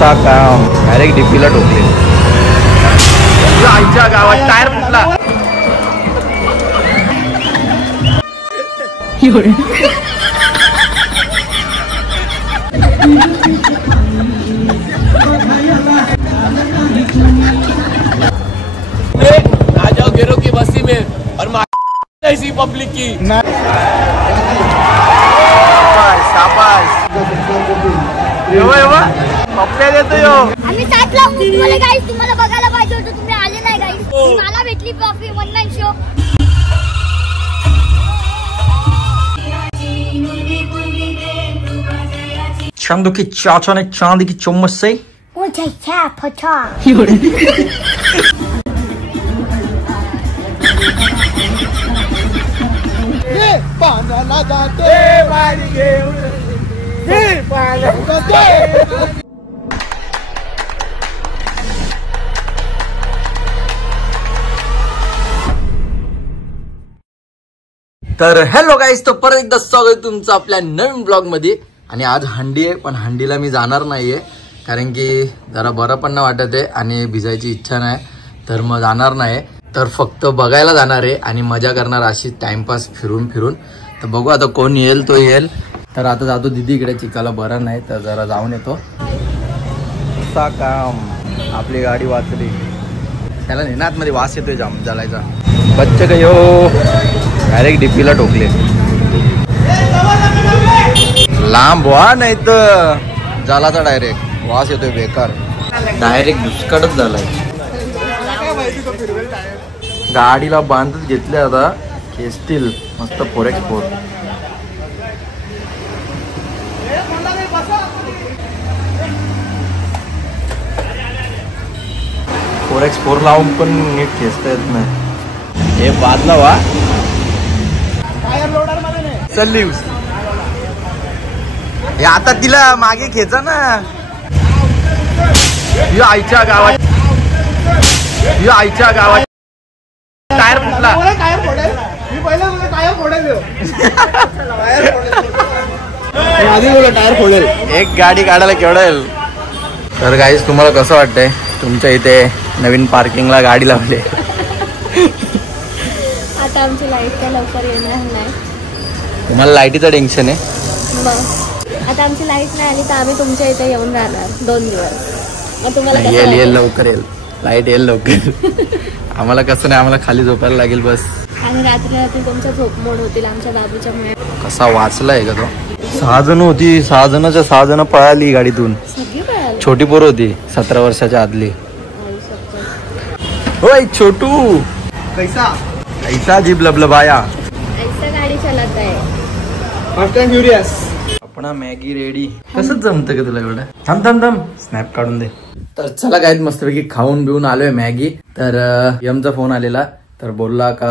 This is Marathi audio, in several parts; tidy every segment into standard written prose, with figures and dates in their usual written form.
काम डायरेक्ट डीपीला ठोकले. आईच्या गावात टायर फुटला. आ जाओ गेरो की बस्ती में और ऐसी पब्लिक की. पप्प्या देतो यो. आम्ही 7 ला उठवले गाईस. तुम्हाला बघायला पाहिजे होतं, तुम्ही आले नाही गाईस. मला भेटली trophy one man show. Chando की चाचा ने चांदी की चम्मच से मुझे क्या पता. तर हॅलो गाईस, तो परत एकदा स्वागत तुमचं आपल्या नवीन ब्लॉग मध्ये. आणि आज हंडी आहे, पण हंडीला मी जाणार नाहीये कारण की जरा बरं पण नाही वाटत आहे आणि भिजायची इच्छा नाही, तर मग जाणार नाही. तर फक्त बघायला जाणार आहे आणि मजा करणार अशी टाइमपास फिरून फिरून. तर बघू आता कोण येईल तो येईल. तर आता जातो दीदी इकडे, चिकाला बरं नाही तर जरा जाऊन येतो. काम आपली गाडी वाचली. त्याला नेणार मध्ये वास येतोय जाम चालायचा. बच्चे का यो डायरेक्ट डीपीला ठोकले. लांब व्हा नाही तर जालाचा डायरेक्ट वास येतोय बेकार. डायरेक्ट दुष्काळच झालाय. गाडीला बांधत घेतले आता खेचतील मस्त 4x4. लावून पण नीट खेचता येत नाही. हे बादला वा चल्ली. आता तिला मागे खेचा ना. आईच्या गावात टायर फुटला. टायर फोडेल. एक गाडी काढायला केवढं येईल. तर गाईस, तुम्हाला कसं वाटतंय तुमच्या इथे नवीन पार्किंगला गाडी लावली? आता आमची लाईट काय लवकर येणार नाही. तुम्हाला लाईटीचं टेन्शन आहे. आता आमची लाईट नाही आली तर आम्ही तुमच्या इथे येऊन राहणार 2 दिवस. मग तुम्हाला येईल लवकर येईल. लाईट येईल लवकर. आम्हाला कसं नाही, आम्हाला खाली झोपायला लागेल बस. आणि रात्री तुमच्या झोप मोड होतील आमच्या बाबूच्या मुळे. कसा वाचलाय का तो. 6 जण होती, 6 जणांच्या 6 जण पळाली गाडीतून. सगळी पळाली. छोटी पोरं होती 17 वर्षाच्या आदली. ओय छोटू कैसा जीप लबलबाया. ऐसा गाडी चलत आहे. Fast and furious. आपणा मॅगी रेडी. कसं जमतं का तुला एवढं. थांब स्नॅप काढून दे. तर चला काय मस्तपैकी खाऊन बिऊन आलोय मॅगी. तर यमचा फोन आलेला, तर बोलला का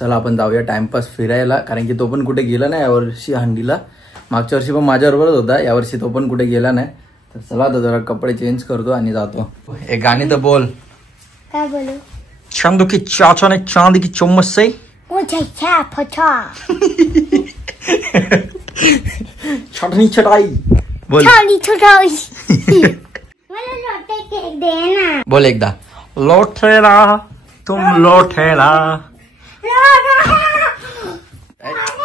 चला आपण जाऊया टाइमपास फिरायला, कारण की तो पण कुठे गेला नाही यावर्षी हंडीला. मागच्या वर्षी पण माझ्याबरोबरच होता, यावर्षी तो पण कुठे गेला नाही. तर चला आता जरा कपडे चेंज करतो आणि जातो. एक गाणी तर बोल. काय बोलू. चांदो की चाचा ने चांदी की चम्मच से मुझे क्या पता. छटनी छटाई बोल. छटाई. मला लोटे केक दे ना. बोल एकदा. लोठेला तुम लोठेला.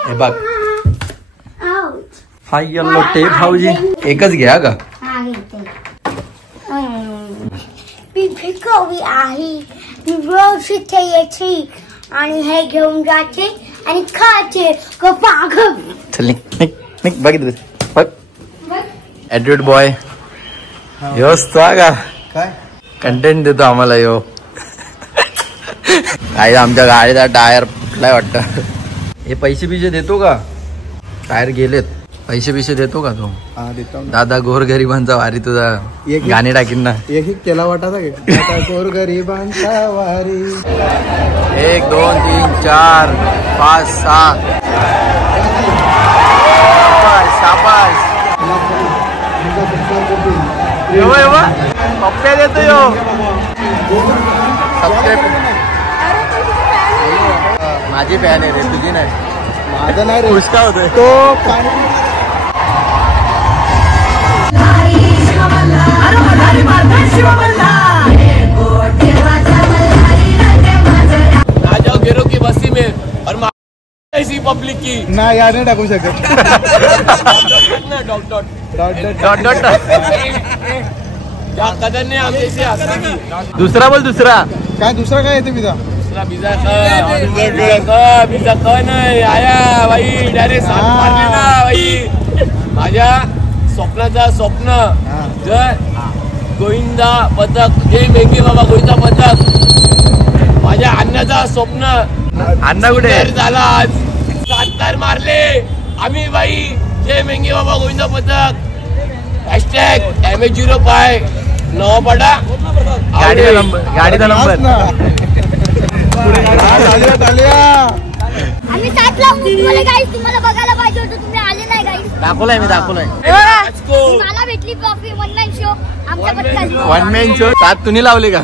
हे बघ हाय लोटे भाऊजी. एकच घ्या का. मी भिकारी आहे. मी रोज इथे येते आणि हे घेऊन जाते आणि खाते. चल निक बघितलं बघ. ऍटिट्यूड बॉय योच का काय कंटेंट देतो आम्हाला यो. काय आमच्या गाडीचा टायर फुटलाय वाटतं. हे पैसे बिशे देतो का. टायर गेलेत. पैसे बिशे देतो का तो. दादा गोरगरिबांचा वारी तुझा गाणे टाकीन ना. एक केला वाटाचा गोरगरिबांचा वारी. 1 2 3 4 5 6. शाबाश. पप्प्या देतो यो. माझी फॅन आहे रे, तुझी नाही. माझा नाही रे. खुश का होतोय तो अरे पब्लिक की ना यार नाही टाकू शकत. डॉट डॉट डॉट डॉट कदर ने आमच्याशी हसली की दुसरा बोल दुसरा. काय दुसरा काय येते पिझ्झा? दुसरा पिझ्झा क नाही आया बाई डायरेक्ट मारले ना बाई. माझ्या स्वप्नाचा स्वप्न जर गोविंदा पथक जय मेघे बाबा गोविंदा पथक. माझ्या अन्नाचा स्वप्न अण्णा कुठे झाला आज. 7 तार मारले आम्ही बाई. जय मेघे बाबा गोविंदा पथक. हॅशटॅग MH05 नवापाडा गाडीचा नंबर गाडीचा नंबर. आम्ही 7 ला उठवले गाईस. तुम्हाला बघायला पाहिजे होतं, तुम्ही आले नाही गाईस. दाखवलाय मी दाखवलाय. मला भेटली ट्रॉफी. वन मॅन शो आमच्या पथकाची. वन मॅन शो 7 तुम्ही लावले का?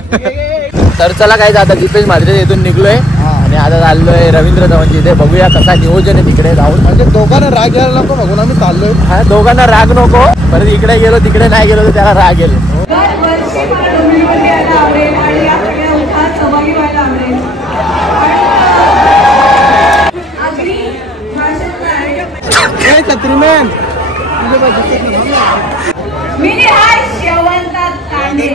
तर चला काय आता दीपेश म्हात्रे इथून निघलोय आणि आता चाललोय रवींद्र चव्हाणच्या इथे. बघूया कसा नियोजन आहे तिकडे जाऊन. म्हणजे दोघांना राग यायला नको बघून आम्ही चाललोय. हा दोघांना राग नको. परत इकडे गेलो तिकडे नाही गेलो तर त्याला राग येईल. दरवर्षी मला डोंबिवलीमध्ये यायला आवडेल आणि या सगळ्या उत्साहात सहभागी व्हायला आवडेल. अगदी भाषण नाही. छत्रीमॅन मी हाय शेवंता तांडे.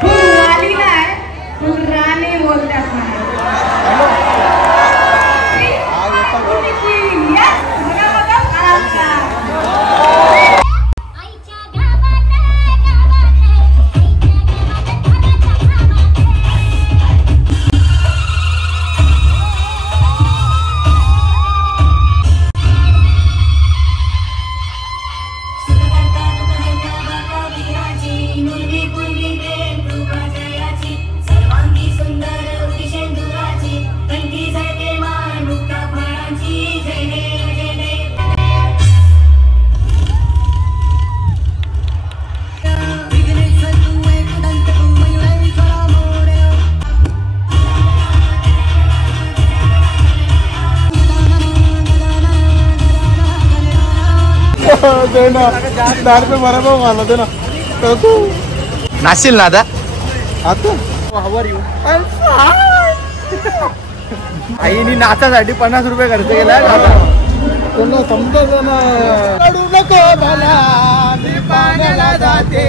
फुलवाली नाही फुलराणी बोलतात मला. दे ना 10 रुपये बरोबर मला दे ना. नाशील ना आता. आता आईनी नाचासाठी 50 रुपये खर्च केला. त्यांना समजत ना. रडू नको मला मी पाण्याला जाते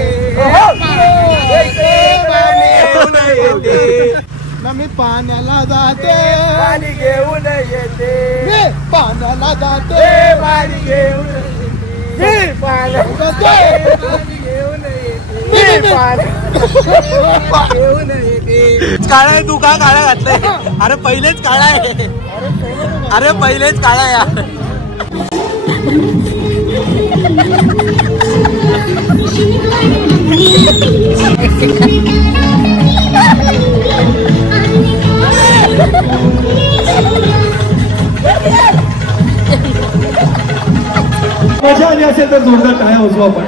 ना. मी पाण्याला जाते पाणी घेऊन येते. मी पाण्याला जाते पाणी घेऊन काळा आहे. तू का काळा घातलाय? अरे पहिलेच काळा आहे. अरे पहिलेच काळा आहे. मजा आली असेल तर जोरदार टाळ्या वाजवू आपण.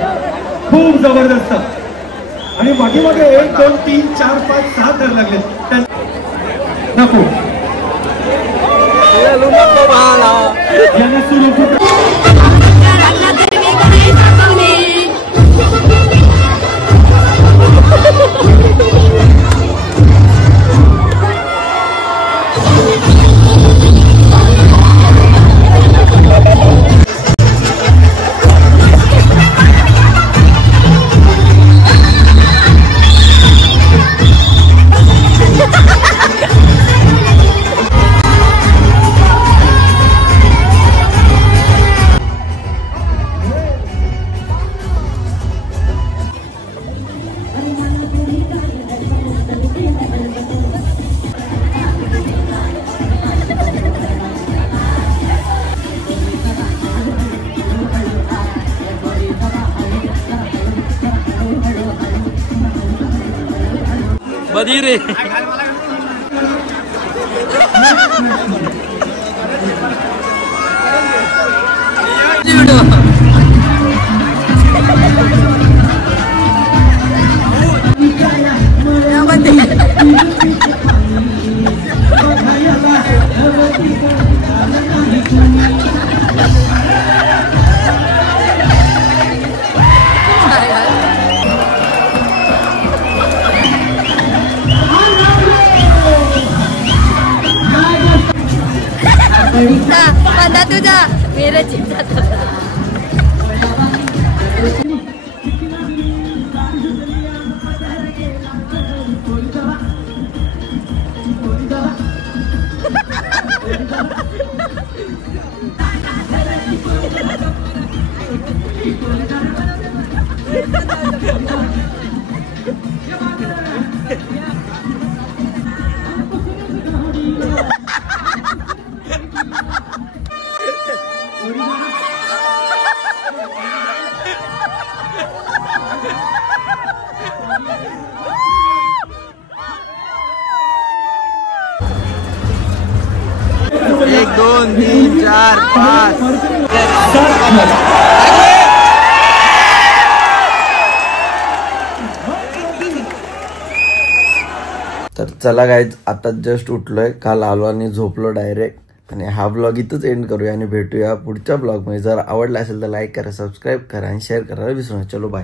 खूप जबरदस्त. आणि पाठीमागे 1 2 3 4 5 6 थर लागले. नको ज्यांना सुरू बधी रे. चिमटा तुझा मेरा चिमटा तुझा. एक 2 3 4 5 तर चला गाईज, आता जस्ट उठलोय. काल आलो आणि झोपलो डायरेक्ट. आणि हा ब्लॉग इथंच एंड करूया आणि भेटूया पुढच्या ब्लॉग मध्ये. जर आवडला असेल तर लाईक करा, सबस्क्राईब करा आणि शेअर करायला विसरू नका. चलो बाय.